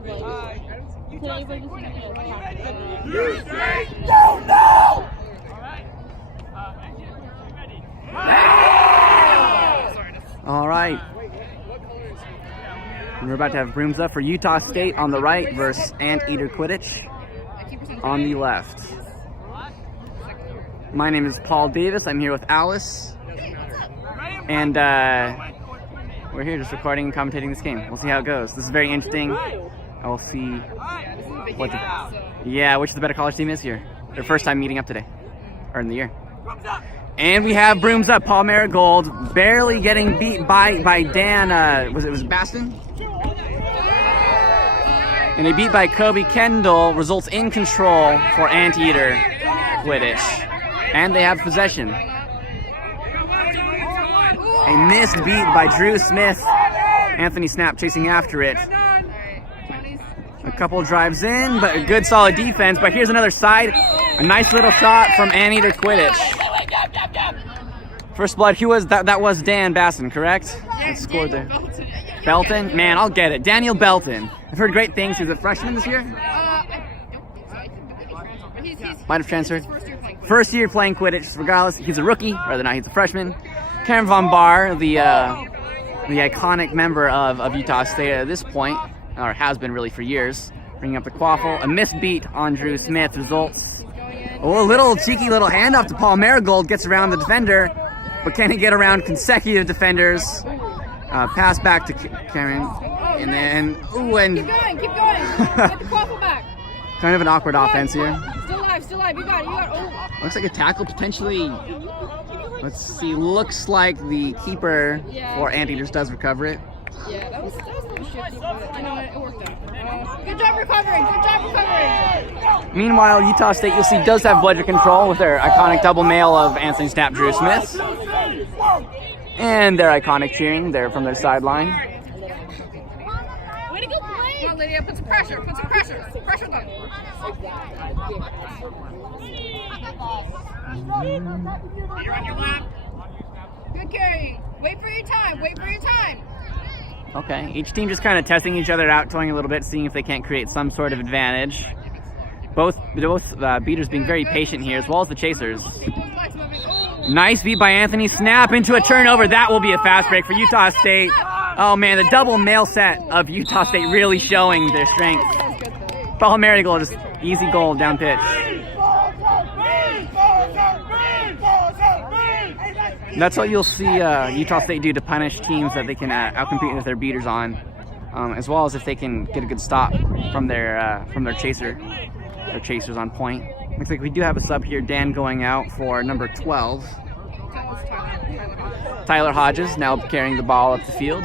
of like today we're just gonna All right. We're about to have brooms up for Utah State on the right versus Anteater Quidditch on the left. My name is Paul Davis. I'm here with Alice. And we're here just recording and commentating this game. We'll see how it goes. This is very interesting. We'll see what which the better college team is here. Their first time meeting up today, or in the year. And we have brooms up. Paul Marigold barely getting beat by Dan. Was Baston? And a beat by Kobe Kendall results in control for Anteater Quidditch. And they have possession. A missed beat by Drew Smith. Anthony Snapp chasing after it. A couple drives in, but a good solid defense. But here's another side. A nice little shot from Anteater Quidditch. First blood, who was that? That was Dan Basson, correct? That scored there. Belton? Man, I'll get it. Daniel Belton. I've heard great things. He was a freshman this year? Might have transferred. First year playing Quidditch. Regardless, he's a rookie. Rather not, he's a freshman. Karen Von Bar, the iconic member of Utah State at this point, or has been really for years, bringing up the quaffle. A missed beat on Drew Smith results. Oh, a little cheeky little handoff to Paul Marigold, gets around the defender, but can he get around consecutive defenders? Pass back to Karen, and then keep going. Get the quaffle back. Kind of an awkward offense here. Still alive. You got it. Looks like a tackle potentially. Let's see. Looks like the keeper for Anteaters does recover it. Yeah, that was a little shifty, but you know what? It worked out. Good job recovering. Meanwhile, Utah State, you'll see, does have bludger control with their iconic double mail of Anthony Snapp, Drew Smith. And their iconic cheering there from their sideline. Way to go, play! Come on, Lydia, put some pressure. Pressure them. You're on your lap. Good carry. Wait for your time. Okay, each team just kind of testing each other out, toying a little bit, seeing if they can't create some sort of advantage. Both beaters being very patient here, as well as the chasers. Nice beat by Anthony Snapp into a turnover. That will be a fast break for Utah State. Oh man, the double mail set of Utah State really showing their strength. Paul Marigold, just easy goal down pitch. That's what you'll see Utah State do to punish teams that they can outcompete with their beaters on, as well as if they can get a good stop from their chasers on point. Looks like we do have a sub here, Dan going out for number 12. Tyler Hodges now carrying the ball up the field.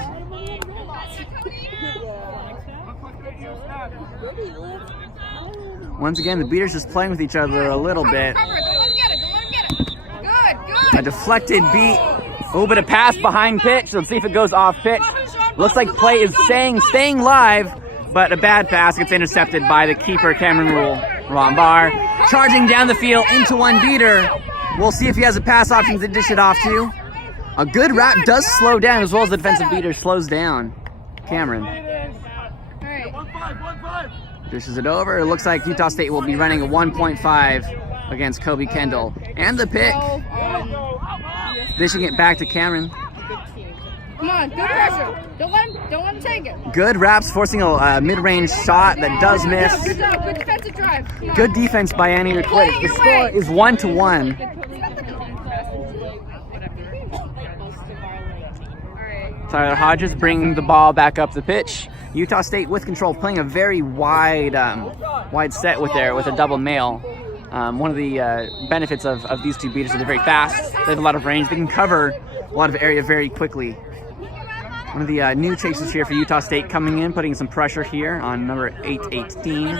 Once again, the beaters just playing with each other a little bit. A deflected beat. Oh, but a pass behind pitch. Let's see if it goes off pitch. Looks like play is staying live, but a bad pass gets intercepted by the keeper, Cameron Von Bar. Charging down the field into one beater. We'll see if he has a pass option to dish it off to. A good wrap does slow down, as well as the defensive beater slows down Cameron. Dishes it over. It looks like Utah State will be running a 1.5 against Kobe Kendall. And the pick. Dishing it back to Cameron. Come on, good pressure. Don't let him take it. Good wraps, forcing a mid-range shot that does miss. Good job. Good defensive drive. Good defense by Anteater Quidditch. The score is 1-1. Tyler Hodges bringing the ball back up the pitch. Utah State with control, playing a very wide set with a double mail. One of the benefits of these two beaters is they're very fast. They have a lot of range. They can cover a lot of area very quickly. One of the new chasers here for Utah State coming in, putting some pressure here on number 818.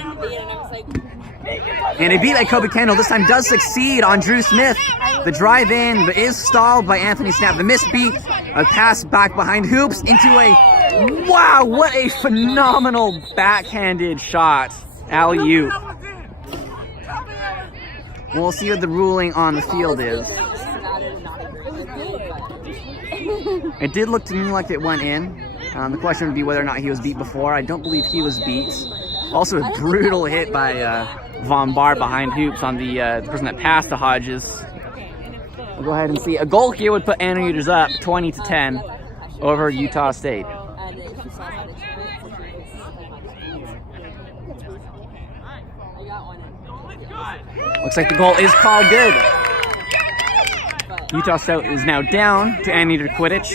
And a beat by Kobe Kendall this time does succeed on Drew Smith. The drive in is stalled by Anthony Snapp. The missed beat, a pass back behind hoops into a, wow, what a phenomenal backhanded shot. Alley-oop. We'll see what the ruling on the field is. It did look to me like it went in. The question would be whether or not he was beat before. I don't believe he was beat. Also a brutal hit by Von Bar behind hoops on the person that passed to Hodges. We'll go ahead and see. A goal here would put Anteaters up 20-10 over Utah State. Looks like the goal is called good. Utah State is now down to Anteater Quidditch.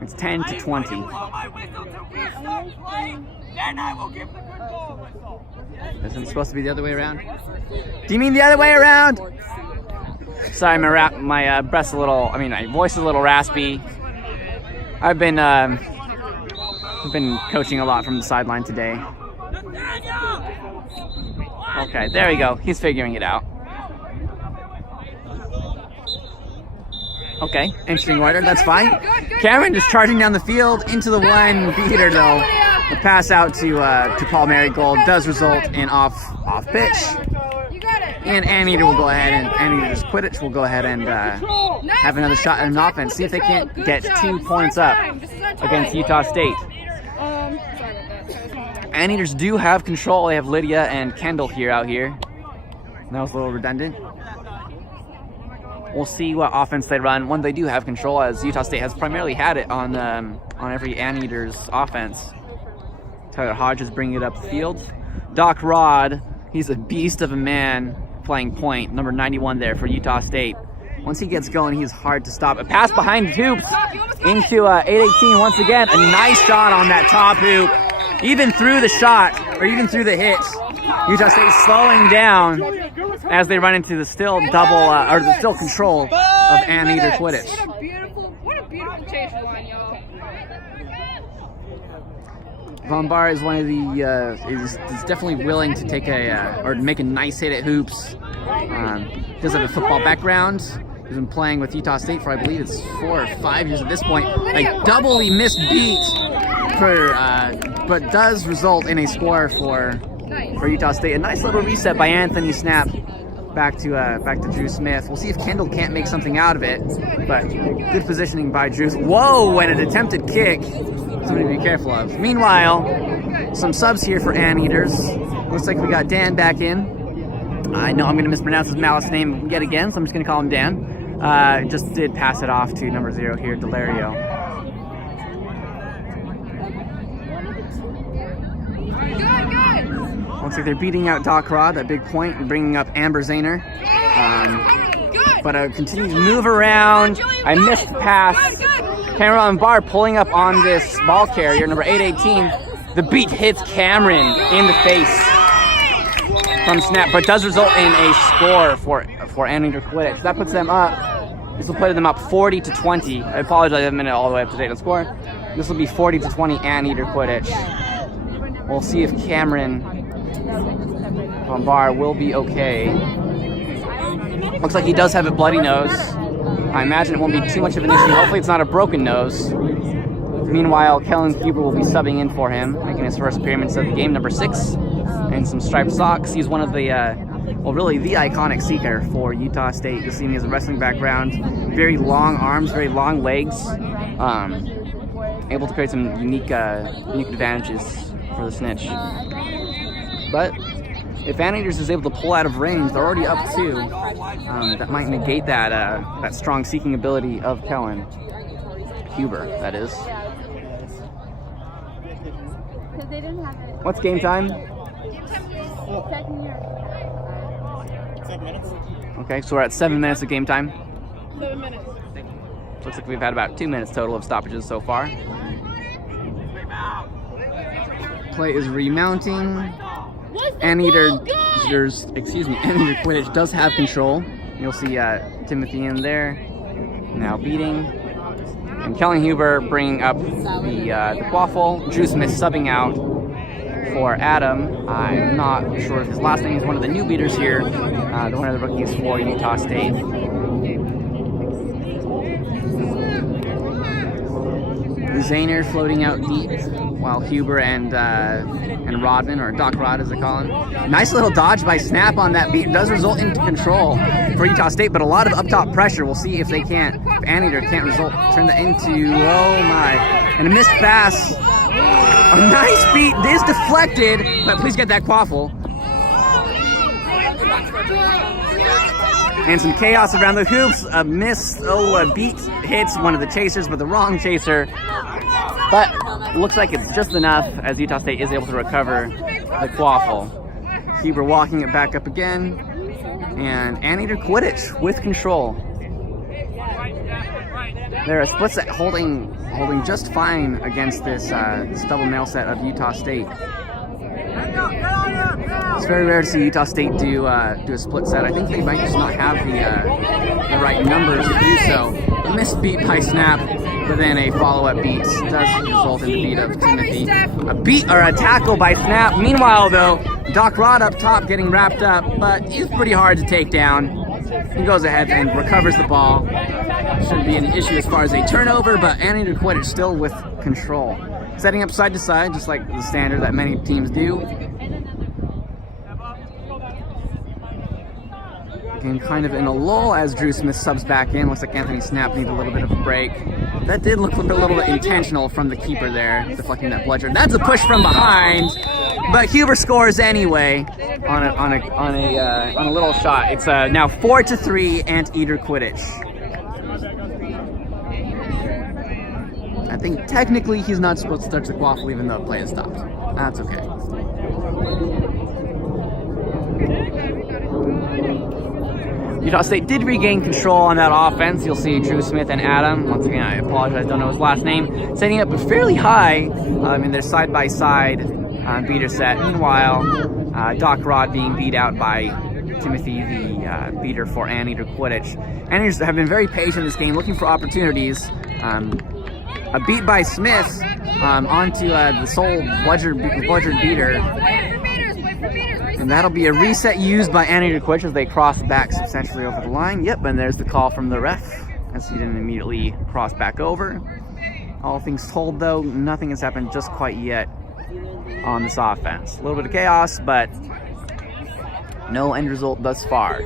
It's 10-20. Isn't it supposed to be the other way around? Do you mean the other way around? Sorry, my breath's a little. My voice is a little raspy. I've been coaching a lot from the sideline today. Okay, there we go. He's figuring it out. Okay, interesting order. That's fine. Cameron just charging down the field into the one beater though. The pass out to Paul Marigold does result in off pitch. And Anteater will go ahead and Anteater's Quidditch will go ahead and have another shot at an offense. See if they can't get 2 points up against Utah State. Anteaters do have control. They have Lydia and Kendall out here. That was a little redundant. We'll see what offense they run when they do have control, as Utah State has primarily had it on every Anteaters offense. Tyler Hodges bringing it up the field. Doc Rod, he's a beast of a man playing point, number 91 there for Utah State. Once he gets going, he's hard to stop. A pass behind hoops into 818 once again. A nice shot on that top hoop. Even through the shot, or even through the hit, Utah State slowing down as they run into the still still control of Anteater Quidditch. What a beautiful change line, y'all. Von Bar is one of the is definitely willing to take or make a nice hit at hoops. Does have a football background. He's been playing with Utah State for, I believe it's 4 or 5 years at this point. Like doubly missed beat but does result in a score for Utah State. A nice little reset by Anthony Snapp back to Drew Smith. We'll see if Kendall can't make something out of it, but good positioning by Drew. Whoa, and an attempted kick. Something to be careful of. Meanwhile, some subs here for Anteaters. Looks like we got Dan back in. I know I'm going to mispronounce his Malice name yet again, so I'm just going to call him Dan. Just did pass it off to number 0 here, Delario. Looks like they're beating out Doc Rod, that big point, and bringing up Amber Zahner. But continues to move around. I missed the pass. Cameron Barr pulling up on this ball carrier, number 818. The beat hits Cameron in the face from Snapp, but does result in a score for Anteater Quidditch. That puts them up. This will put them up 40-20. I apologize, I haven't been all the way up to date on score. This will be 40-20 Anteater Quidditch. We'll see if Cameron Von Bar will be okay. Looks like he does have a bloody nose. I imagine it won't be too much of an issue. Hopefully it's not a broken nose. Meanwhile, Kellen Huber will be subbing in for him, making his first appearance of the game, number 6, and some striped socks. He's one of the, really the iconic seeker for Utah State. You'll see him, he has a wrestling background, very long arms, very long legs, able to create some unique advantages for the snitch. But if Anteaters is able to pull out of range, they're already up 2. That might negate that strong seeking ability of Kellen Huber, that is. What's game time? 7 minutes. Okay, so we're at 7 minutes of game time. 7 minutes. Looks like we've had about 2 minutes total of stoppages so far. Play is remounting. Anteater Quidditch does have control. You'll see Timothy in there, now beating. And Kellen Huber bringing up the quaffle. Drew Smith subbing out for Adam. I'm not sure if his last name is one of the new beaters here. One of the rookies for Utah State. Zahner floating out deep. while Huber and Rodman, or Doc Rod as they call him. Nice little dodge by Snapp on that beat. It does result in control for Utah State, but a lot of up top pressure. We'll see if they can't, if Anteater can't turn that into, oh my, and a missed pass. A nice beat, this deflected, but please get that quaffle. And some chaos around the hoops. A miss, a beat hits one of the chasers, but the wrong chaser. But looks like it's just enough as Utah State is able to recover the quaffle. Huber walking it back up again. And Anteater Quidditch with control. There are splits that holding just fine against this double mail set of Utah State. It's very rare to see Utah State do a split set. I think they might just not have the right numbers to do so. A missed beat by Snapp, but then a follow-up beat does result in the beat of Timothy. A beat or a tackle by Snapp. Meanwhile, though, Doc Rod up top getting wrapped up, but he's pretty hard to take down. He goes ahead and recovers the ball. Shouldn't be an issue as far as a turnover, but Anteater Quidditch still with control. Setting up side to side, just like the standard that many teams do. Game kind of in a lull as Drew Smith subs back in. Looks like Anthony Snapp needs a little bit of a break. That did look a little bit intentional from the keeper there, deflecting that bludger. That's a push from behind, but Huber scores anyway on a little shot. It's now 4-3 Anteater Quidditch. I think technically he's not supposed to touch the quaffle even though play is stopped. That's okay. Utah State did regain control on that offense. You'll see Drew Smith and Adam, once again, I apologize, don't know his last name, setting up fairly high in their side-by-side beater set. Meanwhile, Doc Rod being beat out by Timothy, the beater for Anteater Quidditch. Anteaters have been very patient in this game, looking for opportunities. A beat by Smith onto the sole bludgered beater. And that'll be a reset used by Anteater Quidditch as they cross back substantially over the line. Yep, and there's the call from the ref as he didn't immediately cross back over. All things told, though, nothing has happened just quite yet on this offense. A little bit of chaos, but no end result thus far.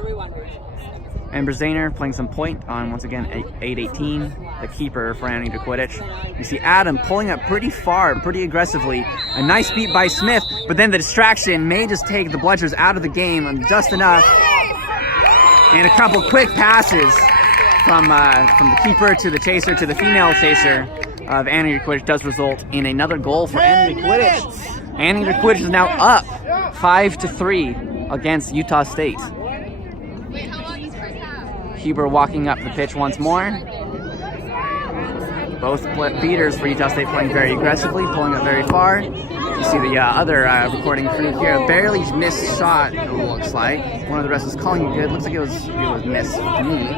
Amber Zahner playing some point on, once again, 8-18, the keeper for Anteater Quidditch. You see Adam pulling up pretty far, pretty aggressively. A nice beat by Smith, but then the distraction may just take the bludgers out of the game just enough. And a couple quick passes from the keeper to the chaser to the female chaser of Anteater Quidditch does result in another goal for Anteater Quidditch. Anteater Quidditch is now up 5-3 against Utah State. Huber walking up the pitch once more. Both beaters for Utah State playing very aggressively, pulling it very far. You see the other recording crew here, a barely missed shot, it looks like. One of the rest is calling it good. Looks like it was missed to me.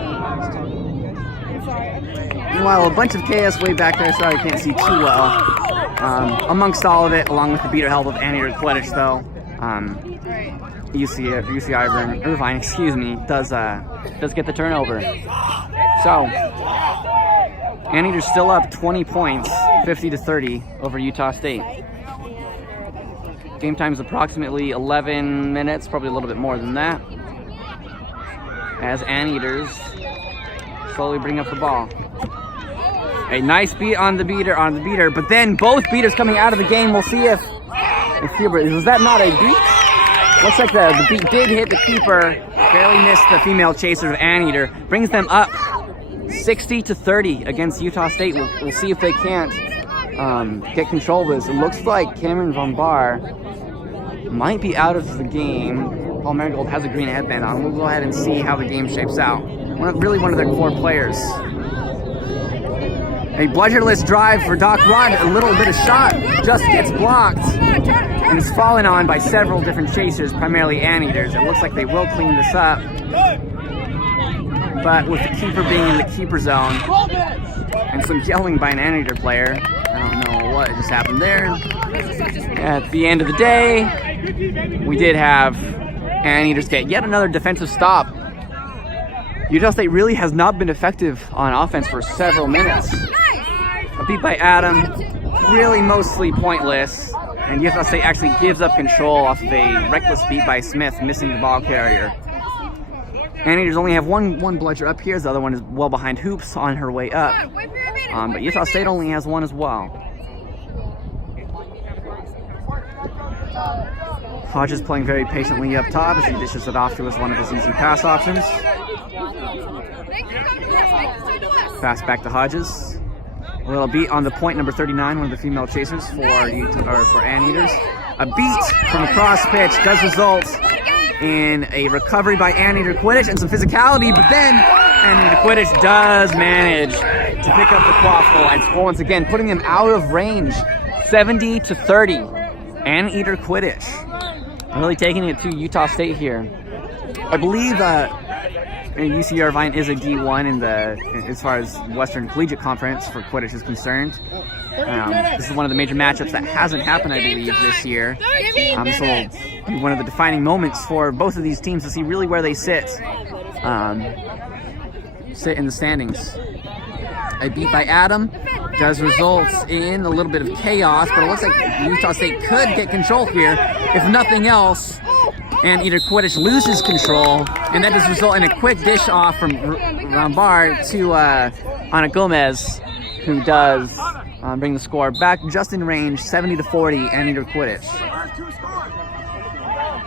Meanwhile, a bunch of chaos way back there. Sorry, I can't see too well. Amongst all of it, along with the beater help of Anteater Quidditch, though. UC Irvine, excuse me, does get the turnover. So Anteater's still up 20 points, 50-30 over Utah State. Game time is approximately 11 minutes, probably a little bit more than that, as Anteaters slowly bring up the ball. A nice beat on the beater, but then both beaters coming out of the game. We'll see if Huber, was that not a beat? Looks like the beat did hit the keeper, barely missed the female chaser of Anteater. Brings them up 60-30 against Utah State. We'll see if they can't get control of this. It looks like Cameron Von Bar might be out of the game. Paul Marigold has a green headband on. We'll go ahead and see how the game shapes out. Really one of their core players. A bludgerless drive for Doc Rod. A little bit of shot just gets blocked. And is fallen on by several different chasers, primarily Anteaters. It looks like they will clean this up. But with the keeper being in the keeper zone and some yelling by an Anteater player, I don't know what just happened there. At the end of the day, we did have Anteaters get yet another defensive stop. Utah State really has not been effective on offense for several minutes. A beat by Adam, really mostly pointless. And Utah State actually gives up control off of a reckless beat by Smith, missing the ball carrier. Anteaters only have one bludger up here. The other one is well behind hoops on her way up. But Utah State only has one as well. Hodges playing very patiently up top as he dishes it off to us, one of his easy pass options. Pass back to Hodges. A little beat on the point, number 39, one of the female chasers for Anteaters. A beat from a cross pitch does result in a recovery by Anteater Quidditch and some physicality, but then Anteater Quidditch does manage to pick up the quaffle and score once again, putting them out of range, 70-30. Anteater Quidditch really taking it to Utah State here. I believe UC Irvine is a D1 in as far as Western Collegiate Conference for Quidditch is concerned. This is one of the major matchups that hasn't happened, I believe, this year. This will be one of the defining moments for both of these teams to see really where they sit in the standings. A beat by Adam does result in a little bit of chaos, but it looks like Utah State could get control here. If nothing else, Anteater Quidditch loses control, and that does result in a quick dish off from Rambar to Ana Gomez, who does bring the score back just in range, 70-40, Anteater Quidditch.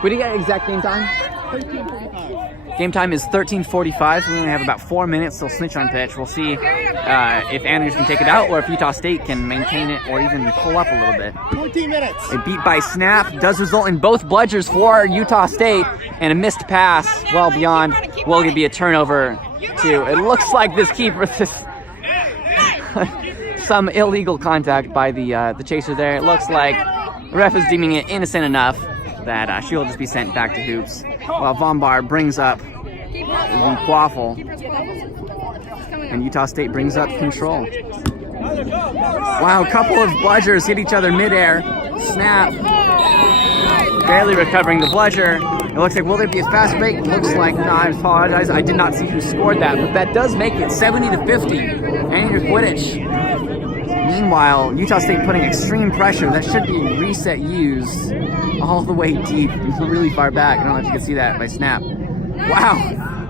What do you get exact game time? 13:45. Game time is 13:45, so we only have about 4 minutes till snitch on pitch. We'll see if Anteaters can take it out or if Utah State can maintain it or even pull up a little bit. 14 minutes. A beat by Snapp does result in both bludgers for Utah State and a missed pass well beyond will be a turnover to, it looks like this keeper, some illegal contact by the chaser there. It looks like the ref is deeming it innocent enough that she will just be sent back to hoops, while Von Bar brings up the quaffle, and Utah State brings up control. Wow, a couple of bludgers hit each other midair. Snapp barely recovering the bludger. It looks like, will there be a fast break? Looks like, no, I apologize, I did not see who scored that, but that does make it 70-50. Anteater Quidditch. Meanwhile, Utah State putting extreme pressure. That should be reset used all the way deep, really far back. I don't know if you can see that by Snapp. Wow!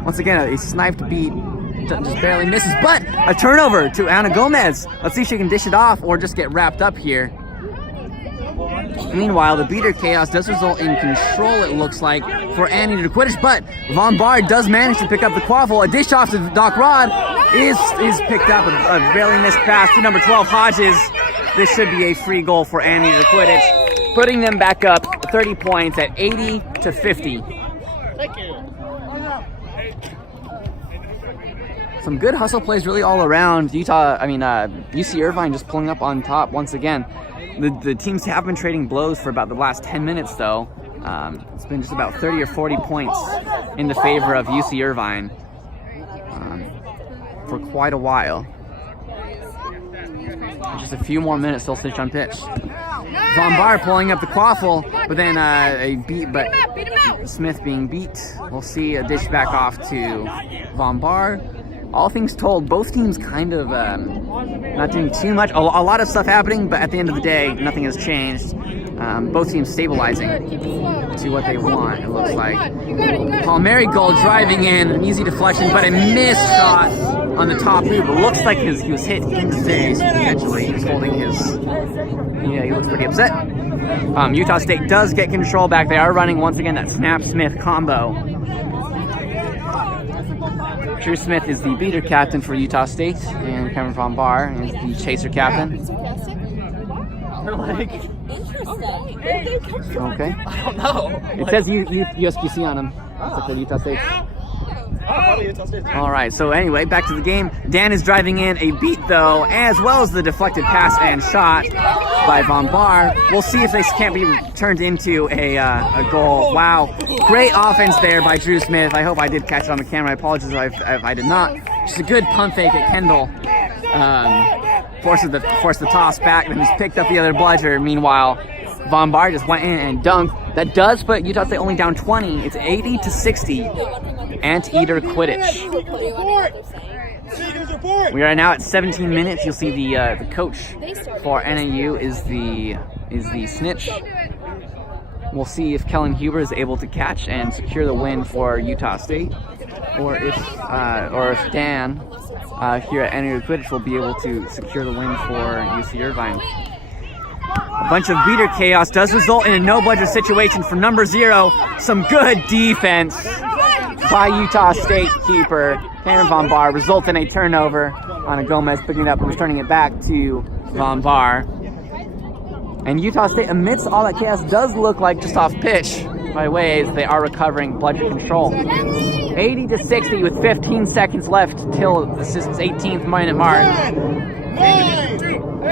Once again, a sniped beat. Just barely misses, but a turnover to Ana Gomez. Let's see if she can dish it off or just get wrapped up here. Meanwhile, the beater chaos does result in control, it looks like, for Anteater Quidditch, but Von Bar does manage to pick up the quaffle. A dish off to Doc Rod is picked up. A barely missed pass to number 12, Hodges. This should be a free goal for Anteater Quidditch, putting them back up 30 points at 80-50. Thank you. Some good hustle plays really all around. UC Irvine just pulling up on top once again. The teams have been trading blows for about the last 10 minutes, though. It's been just about 30 or 40 points in the favor of UC Irvine for quite a while. Just a few more minutes till snitch on pitch. Von Bar pulling up the quaffle, but then a beat, but Smith being beat. We'll see a dish back off to Von Bar. All things told, both teams kind of not doing too much. A lot of stuff happening, but at the end of the day, nothing has changed. Both teams stabilizing to what they want, it looks like. Palmieri Gold driving in, an easy deflection, but a missed shot on the top hoop. It looks like he was hit in the face, potentially. He was holding his... Yeah, he looks pretty upset. Utah State does get control back. They are running, once again, that Snapp-Smith combo. Drew Smith is the beater captain for Utah State, and Cameron Von Bar is the chaser captain. Okay. I don't know. It says USQC on him. Except for Utah State. All right, so anyway, back to the game. Dan is driving in a beat, though, as well as the deflected pass and shot by Von Bar. We'll see if this can't be turned into a goal. Wow, great offense there by Drew Smith. I hope I did catch it on the camera. I apologize if I did not. Just a good pump fake at Kendall. Forced the toss back and just picked up the other bludger. Meanwhile, Von Bar just went in and dunked. That does put Utah State only down 20. It's 80-60. Anteater Quidditch. We are now at 17 minutes. You'll see the coach for NAU is the snitch. We'll see if Kellen Huber is able to catch and secure the win for Utah State, or if Dan here at NAU Quidditch will be able to secure the win for UC Irvine. A bunch of beater chaos does result in a no-budget situation for number 0. Some good defense by Utah State keeper Cameron Von Bar results in a turnover on a Gomez picking it up and returning it back to Von Bar. And Utah State, amidst all that chaos, does look like just off pitch by ways they are recovering budget control. 80-60 with 15 seconds left till this 18th minute mark.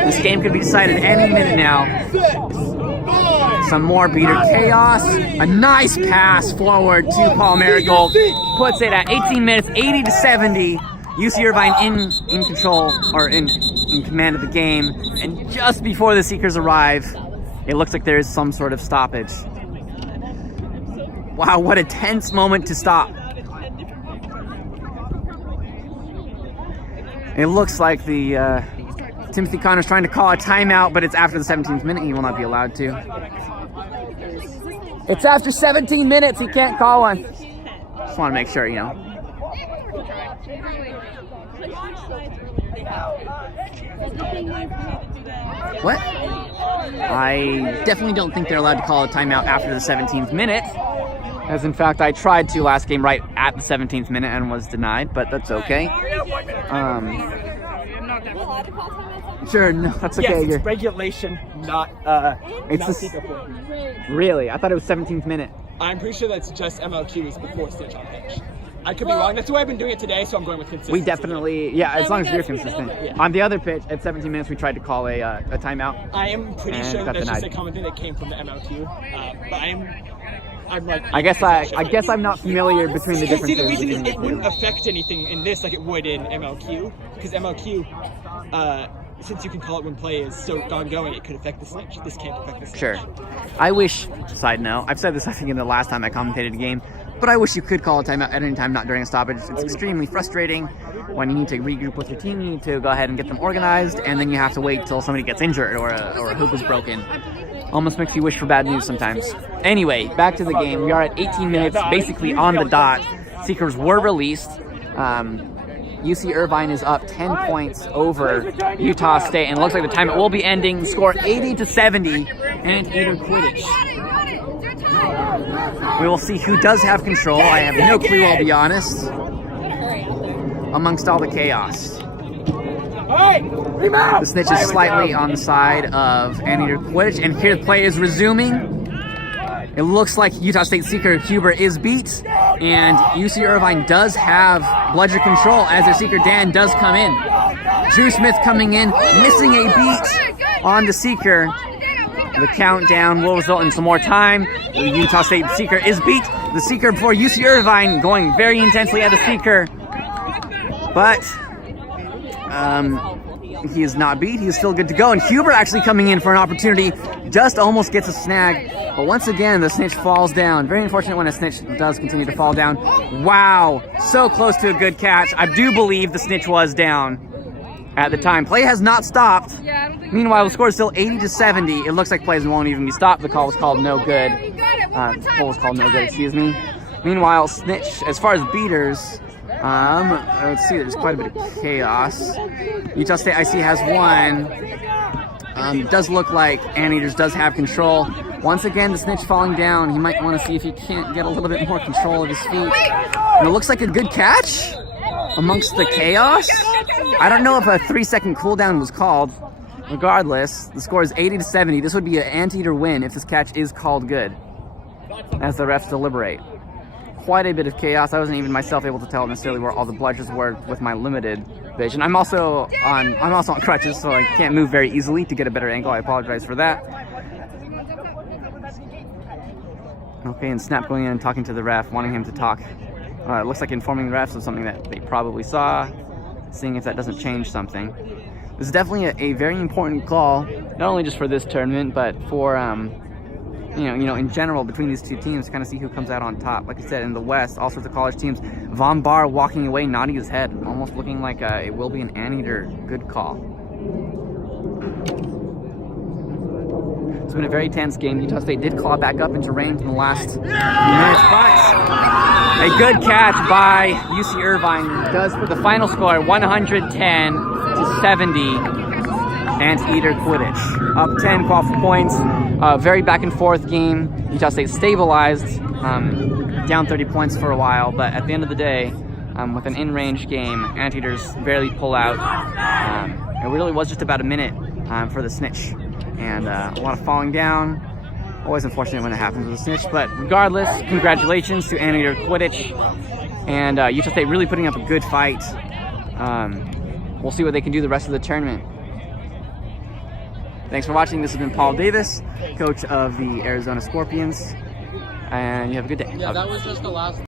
This game could be decided any minute now. Some more beater chaos. A nice pass forward to Paul Marigold. Puts it at 18 minutes, 80-70. UC Irvine in control, or in command of the game. And just before the Seekers arrive, it looks like there is some sort of stoppage. Wow, what a tense moment to stop. It looks like the Timothy Connor's trying to call a timeout, but it's after the 17th minute. He will not be allowed to. It's after 17 minutes. He can't call one. Just want to make sure, you know. What? I definitely don't think they're allowed to call a timeout after the 17th minute. As in fact, I tried to last game right at the 17th minute and was denied, but that's okay. Sure, no, that's okay. Yes, it's regulation, not Really? I thought it was 17th minute. I'm pretty sure that's just MLQs before snitch on pitch. I could be wrong. That's the way I've been doing it today, so I'm going with consistency. We definitely, yeah, as long as you're consistent. Yeah. On the other pitch, at 17 minutes, we tried to call a timeout. I am pretty sure that's just a common thing that came from the MLQ, but I'm like... I guess I'm not familiar between the differences. See, the reason is it wouldn't affect anything in this like it would in MLQ, because MLQ, since you can call it when play is so ongoing, it could affect the snitch. This can't affect the snitch. Sure. I wish, side note, I've said this I think in the last time I commentated a game, but I wish you could call a timeout at any time, not during a stoppage. It's extremely frustrating when you need to regroup with your team, you need to go ahead and get them organized, and then you have to wait till somebody gets injured or a hoop is broken. Almost makes you wish for bad news sometimes. Anyway, back to the game. We are at 18 minutes, basically on the dot. Seekers were released. UC Irvine is up 10 points over Utah State, and it looks like the timeout will be ending. The score 80-70, and it's either Quidditch. We will see who does have control. I have no clue, I'll be honest, amongst all the chaos. The snitch is slightly on the side of Anteater Quidditch, and here the play is resuming. It looks like Utah State Seeker Huber is beat, and UC Irvine does have bludger control as their Seeker Dan does come in. Drew Smith coming in, missing a beat on the Seeker. The countdown will result in some more time. The Utah State Seeker is beat. The Seeker for UC Irvine going very intensely at the Seeker, but he is not beat. He is still good to go. And Huber actually coming in for an opportunity, just almost gets a snag. But once again, the snitch falls down. Very unfortunate when a snitch does continue to fall down. Wow, so close to a good catch. I do believe the snitch was down at the time. Play has not stopped. Meanwhile, the score is still 80-70. It looks like plays won't even be stopped. The call was called no good. Pull was called no good, excuse me. Meanwhile, snitch, as far as beaters, let's see, there's quite a bit of chaos. Utah State, I see, has one. It does look like Anteaters does have control. Once again, the snitch falling down. He might want to see if he can't get a little bit more control of his feet. And it looks like a good catch amongst the chaos. I don't know if a 3-second cooldown was called. Regardless, the score is 80-70. This would be an Anteater win if this catch is called good, as the refs deliberate. Quite a bit of chaos. I wasn't even myself able to tell necessarily where all the bludgers were with my limited vision. I'm also on crutches, so I can't move very easily to get a better angle. I apologize for that. Okay, and Snapp going in and talking to the ref, wanting him to talk. It looks like informing the refs of something that they probably saw, seeing if that doesn't change something. This is definitely a very important call, not only just for this tournament, but for in general between these two teams, kind of see who comes out on top. Like I said, in the West, all sorts of college teams. Von Bar walking away, nodding his head, almost looking like it will be an anteater. Good call. It's been a very tense game. Utah State did claw back up into range in the last few minutes, but a good catch by UC Irvine does put the final score 110-70. Anteater Quidditch up 10 qualified points. Very back and forth game. Utah State stabilized, down 30 points for a while, but at the end of the day, with an in-range game, Anteaters barely pull out. It really was just about a minute for the snitch, and a lot of falling down. Always unfortunate when it happens with a snitch, but regardless, congratulations to Anteater Quidditch, and Utah State really putting up a good fight. We'll see what they can do the rest of the tournament. Thanks for watching. This has been Paul Davis, coach of the Arizona Scorpions, and you have a good day. Yeah, that was just the last